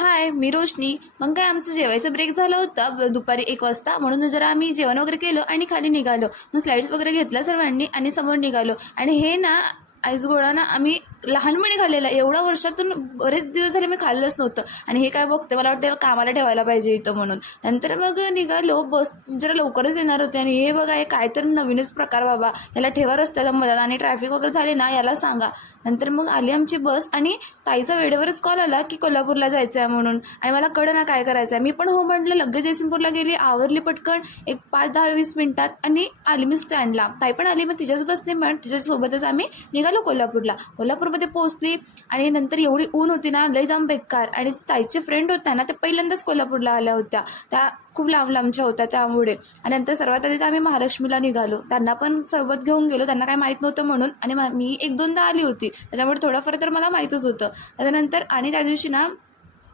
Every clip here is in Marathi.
हाय, मी रोशनी. मग काय आमचं जेवायचा ब्रेक झाला होता दुपारी 1 वाजता. म्हणून जरा आम्ही जेवण वगैरे केलं आणि खाली निघालो. मग स्लाईड्स वगैरे घेतल्या सर्वांनी आणि समोर निघालो. आणि हे ना आईस गोळा ना आम्ही लहानपणी खाल्लेला. एवढ्या वर्षातून बरेच दिवस झाले मी खाल्लंच नव्हतं. आणि हे काय बघते, मला वाटतं कामाला ठेवायला पाहिजे इथं म्हणून. नंतर मग निघालो. बस जरा लवकरच येणार होते आणि हे बघा, हे काय तर नवीनच प्रकार बाबा. याला ठेवा रस्त्याला मदत आणि ट्रॅफिक वगैरे झाले ना याला सांगा. नंतर मग आली आमची बस आणि ताईचा वेळेवरच कॉल आला की कोल्हापूरला जायचं आहे म्हणून. आणि मला कळलं ना काय करायचं आहे. मी पण हो म्हटलं. लगेच जयसिंगपूरला गेली, आवरली पटकन एक 5-10-20 मिनिटात आणि आली मी स्टँडला. ताई पण आली. मग तिच्याच बसने पण तिच्यासोबतच आम्ही निघालो कोल्हापूरला. कोल्हापूरमध्ये पोहोचली आणि नंतर एवढी ऊन होती ना, लय जाम बेकार. आणि ताईचे फ्रेंड होत्या ना, त्या पहिल्यांदाच कोल्हापूरला आल्या होत्या. त्या खूप लांब लांबच्या होत्या त्यामुळे. आणि नंतर सर्वात आधी तर आम्ही महालक्ष्मीला निघालो. त्यांना पण सोबत घेऊन गेलो, त्यांना काय माहीत नव्हतं म्हणून. आणि मी 1-2दा आली होती, त्याच्यामुळे थोडंफार तर मला माहीतच होतं. त्याच्यानंतर आणि त्या दिवशी ना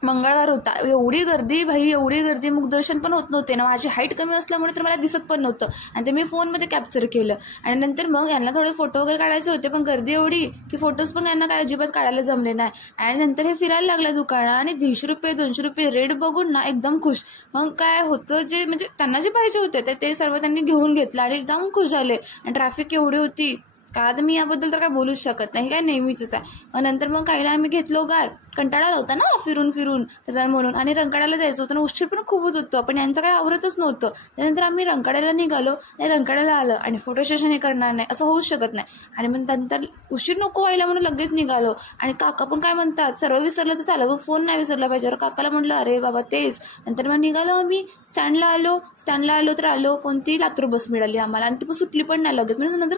मंगळवार होता. एवढी गर्दी भाई, एवढी गर्दी, मुखदर्शन पण होत नव्हते ना. माझी हाईट कमी असल्यामुळे तर मला दिसत पण नव्हतं. आणि ते मी फोनमध्ये कॅप्चर केलं. आणि नंतर मग यांना थोडे फोटो वगैरे काढायचे होते, पण गर्दी एवढी की फोटोज पण यांना काय अजिबात काढायला जमले नाही. आणि नंतर हे फिरायला लागलं दुकानं आणि ₹150 ₹200 रेट बघून ना एकदम खुश. मग काय होतं, जे म्हणजे त्यांना जे पाहिजे होते ते सर्व त्यांनी घेऊन घेतलं आणि एकदम खुश झाले. आणि ट्रॅफिक एवढी होती का, आता मी याबद्दल तर काय बोलूच शकत नाही, काय नेहमीच आहे. मग नंतर मग काहीला आम्ही घेतलो गार. कंटाळा आला होता ना फिरून फिरून त्याचा म्हणून. आणि रंकाळ्याला जायचं होतं आणि उशीर पण खूप होत होतं, पण यांचं काही आवरतच नव्हतं. त्यानंतर आम्ही रंकाळ्याला निघालो आणि रंकाळ्याला आलं आणि फोटो सेशन हे करणार नाही असं होऊच शकत नाही. आणि मग नंतर उशीर नको व्हायला म्हणून लगेच निघालो. आणि काका पण काय म्हणतात, सर्व विसरलं तर चालं, मग फोन नाही विसरला पाहिजे. काकाला म्हटलं अरे बाबा तेच. नंतर मग निघालो आम्ही स्टँडला आलो तर आलो कोणती लातूर बस मिळाली आम्हाला. आणि ती पण सुटली पण नाही लगेच. म्हणजे नंतर